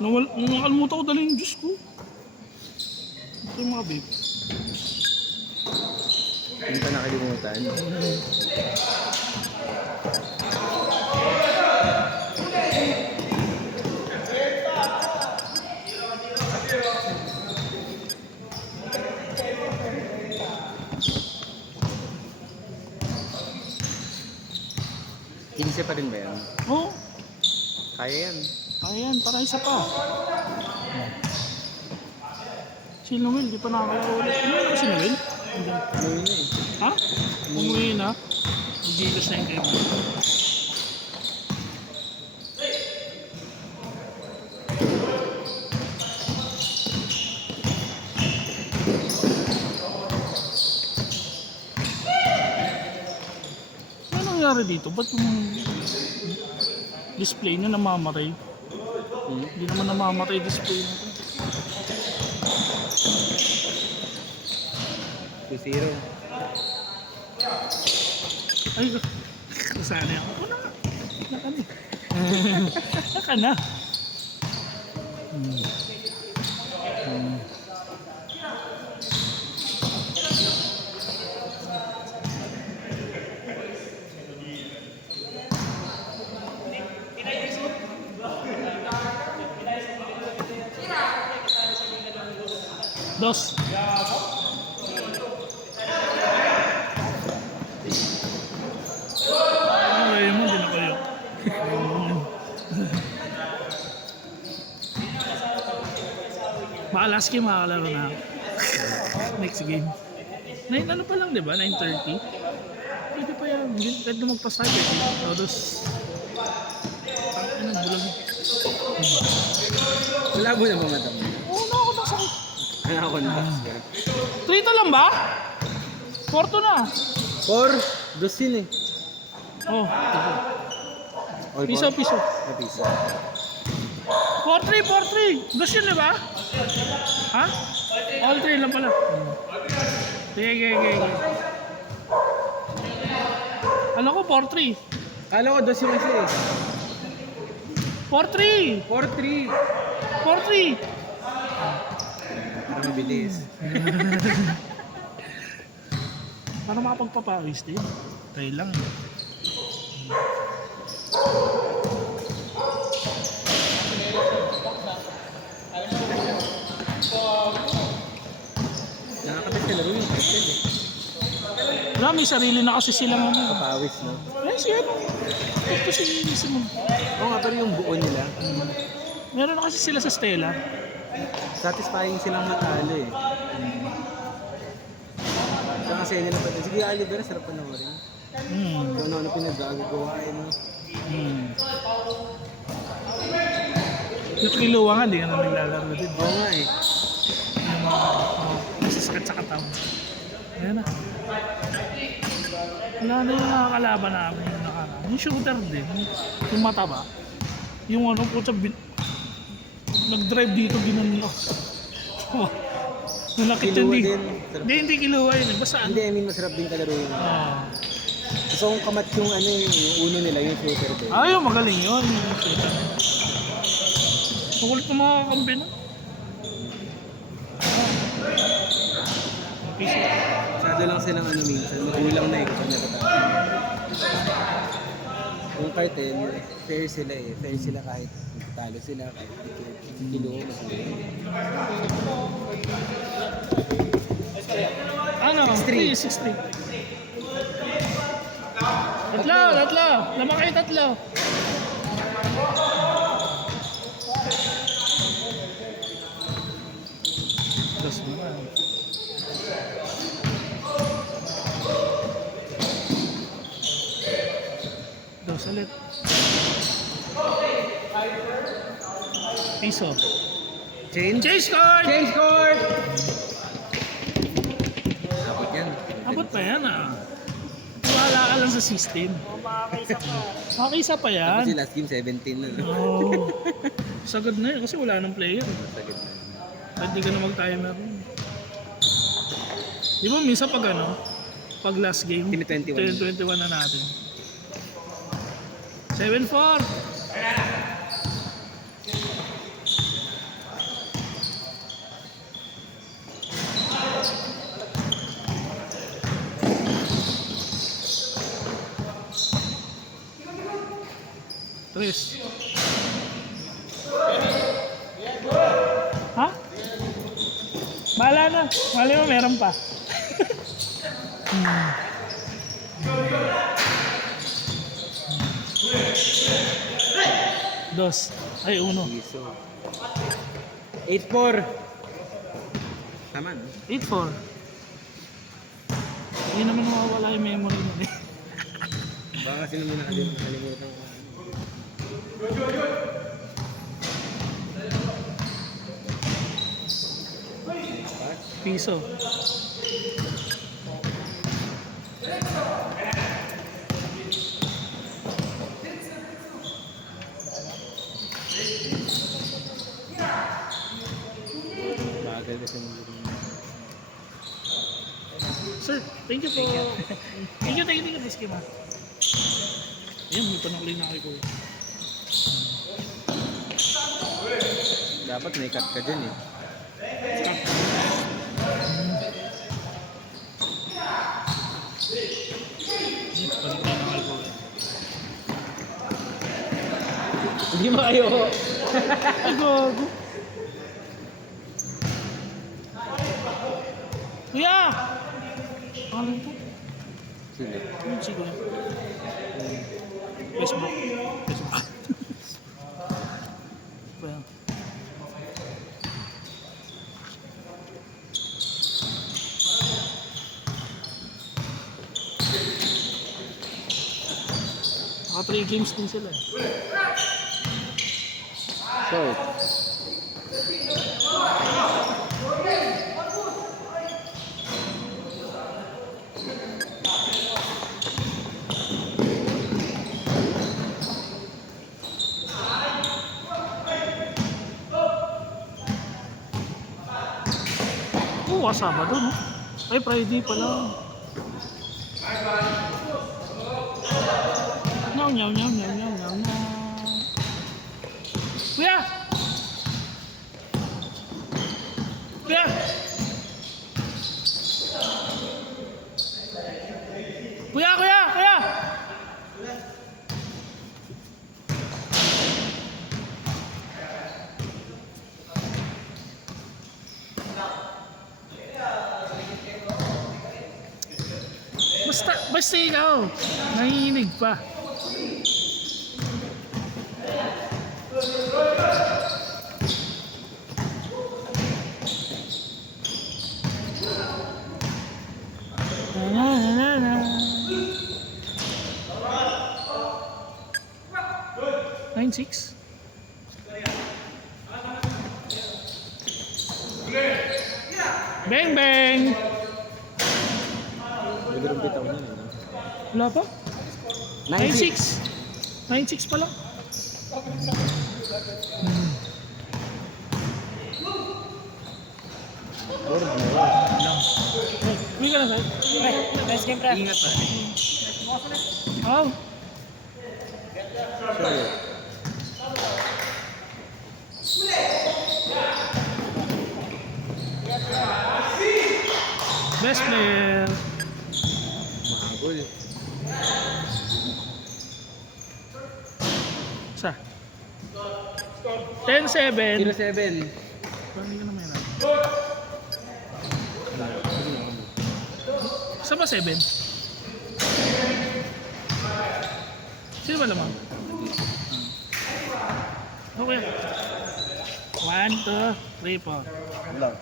Nakalimutan ko dala yung juice ko. Ito yung mga babe. Hindi ka nakalimutan. Kinse pa rin ba yan? Oo. Kaya yan. Ayan, para isa pa. Si Noel, di pa nakakalaro ulit. Ano na si Noel? Umuwi na eh. Ha? Umuwi na? Mag-gigas na yung kayo. Ano nangyari dito? Ba't yung display niya namamatay? Hindi naman namamatay display na ito. 2-0. Ay, kasana yan. Ako na nga. Naka na. Naka na. Dos. Ay, mo din ako yun. Maalaski, makakalaro na ako. Next game. 9 ano pa lang, di ba? 9:30? Pwede pa yan. Kahit na magpa-start eh. Tapos, ano, bulag. Wala mo na mga damo. Oo, nakakot ako. Kaya ako na. 3 lang ba? 4 na. 4. Dosin eh. Oh, All piso, four? piso. Ah, piso. 4-3, 4-3. Dos yun, di ba? Ha? All 3 lang pala. Sige. Ano ko, 4-3. Kala ko dosin kasi eh. 4-3. 4-3. 4-3. Parang mabilis. Para makapagpapawis din. Try lang. Nakakabit ka laro yung hotel eh. Wala, may sarili na kasi silang ano. Kapawis no? Ayan si ano. Ito si mo. Oo nga, pero yung buo nila, Meron na kasi sila sa Stella. satisfying silang matalo eh. Kaya kasi nila pa din. Sige, Alibera, sarap pa naman rin. Kung ano-ano pinag-aagawain mo. Yung kiluwa nga, di ka na naglalaro din. Oo nga eh. Yung mga masaskat sa katawan. Ayan na. Wala na yung nakakalaban namin yung nakaraan. Yung shooter din. Yung mataba. Yung ano po siya, nag-drive dito, ginanon ako. Nalakit Kiluwa hindi. din. Sarap. Hindi kiluwa yun. Basta ano. Hindi, I mean, masarap din kalaro yun. Ah. Gusto kong kamat yung ano yung uno nila, yung shooter din. Ayun, magaling yun. Yung shooter. Makulit ng mga kakampi na. Piso. Masyado lang silang ano minsan, magulang na eh kapag natatalo. Yung cartel, fair sila eh. Fair sila kahit talo sila, kahit kiluwa mo sila. Ano? 6-3. 6-3. Tatlo. Lamang kayo tatlo. Dos naman. Dos ulit. Piso. Change? Change card! Change court! Dapat yan. Abot pa yan ah. Wala ka lang sa system. Makakaisa pa yan. Kasi last game 17 na. No? Oo. Sagad na yun kasi wala nang player. Masagad na. Kahit di ka na mag-timer. Di ba minsan pag ano, pag last game, Team 21. 21 na natin. 7-4. Chris. Ha? Bahala na. Mali mo, meron pa. Dos. Ay, uno. Piso. 8-4. Tama, no? 8-4. Hindi naman mawawala yung memory mo eh. Baka kasi naman nakalimutan ko. Piso. Bagal kasi naman. Sir, thank you po. Thank you, Miss Kim. Ayun, may panakuli na kayo. Dapat may cut ka dyan eh. Hindi mo kayo. Ay, gago. Kuya! Alam po. Sino? Ano si Kuya? Facebook. Facebook. Kuya. Naka 3 games din sila eh. Short. Oo, Sabado, no? Ay, Friday pala. Nyaw, nyaw, nyaw, nyaw, nyaw, nyaw, nyaw. Kuya! Kuya! Kuya, kuya, kuya! Basta ikaw, nanginginig pa. Na, na, na, na. 9-6. Bang bang! Nagulong bitaw na eh. Wala pa? 9-6. 9-6 pa lang. Uwi ka na, sir. Nice game, pre. Ingat pa. Oh. Short. Best player. Mahabol. Sa? 10-7. 0-7. Parang hindi ka na mayroon. Sa ba 7? Sino ba lamang? Okay. 1, 2, 3, 4. Wala.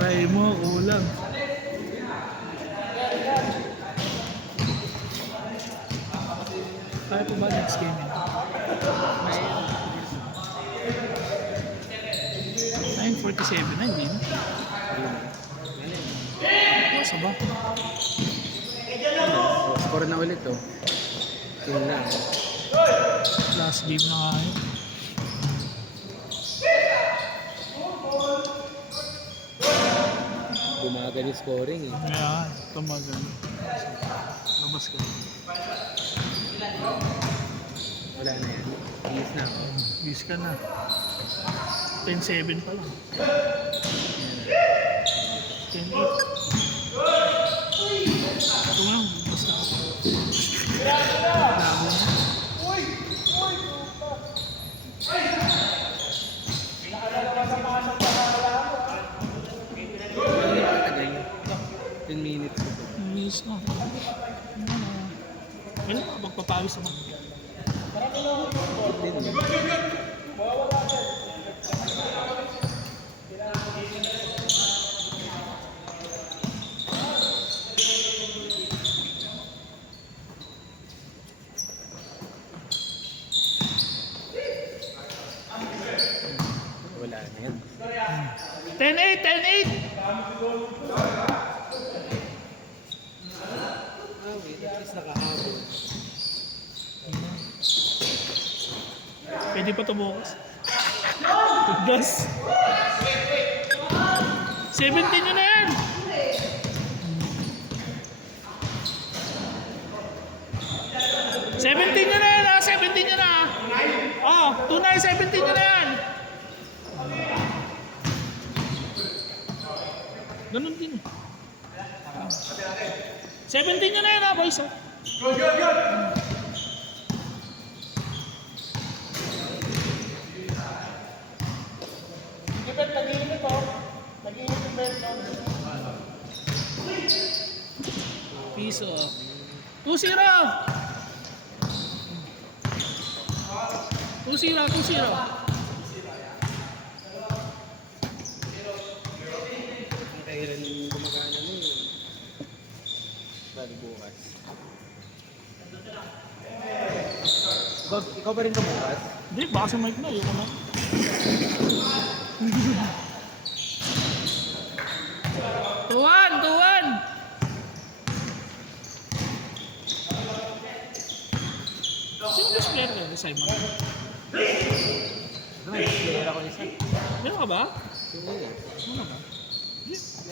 Aray mo, kulang. Kaya po ba next game yun? 9:47 na, hindi na. Nasa ba? Score na ulit oh. Yun na. Last game na nga yun. Bumagal yung scoring eh. Ayan, tumagal. Labas ka. Wala na yan. Iis na ako. Bis ka na. 10-7 pa lang. 10-8. Ito nga, basta ako. Labo na. Well, magpapawis naman. Wala na yan. 10-8, 10-8! Wait, at least nakahabol. Pwede pa ito bukas. Gas. 17 nyo na yan! Seventeen nyo na yan, ah! 17 nyo na, ah! Oh, tunay, 17 nyo na yan! Ganun din, eh. 17 nyo na yan, ah, boys, oh. Piso. 2-0. 2-0, 2-0. Kaya rin gumagana mo eh. Bali bukas. Ikaw ba rin ka bukas? Hindi, baka sa mic na, yun na. 2-1, 2-1. Sino best player ka, Simon? Player ako isa. Meron ka ba? Sino yun? Ano ba?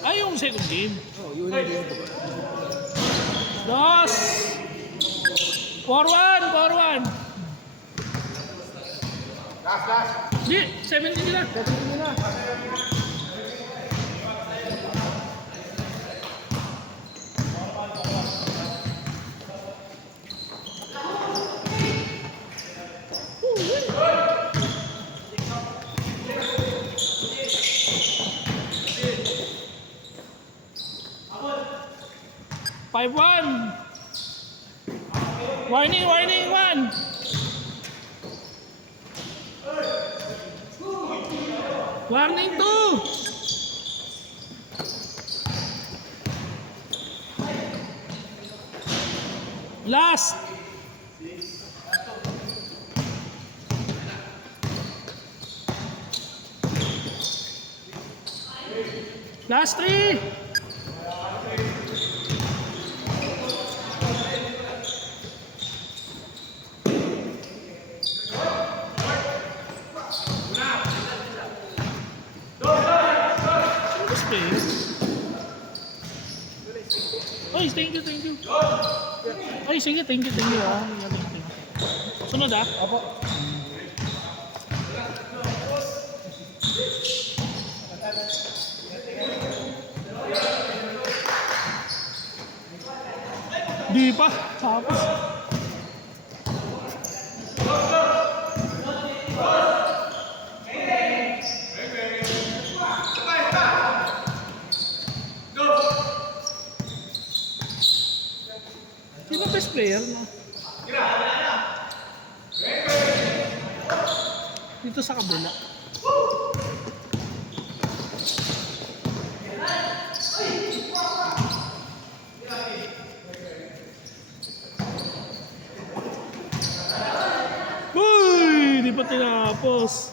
Ah, yung second game. Oo, yun yung game ko ba? Dos! 4-1, 4-1. Hindi, 17 nila. Five one. Warning, warning, one. Warning two. Last. Last three. Ay, thank you, thank you. Ay, sige, thank you, ah. Sunod, ah. Opo. Di pa. Tapos. Sino best player no? Dito sa kabila. Uy! Di pa tinapos.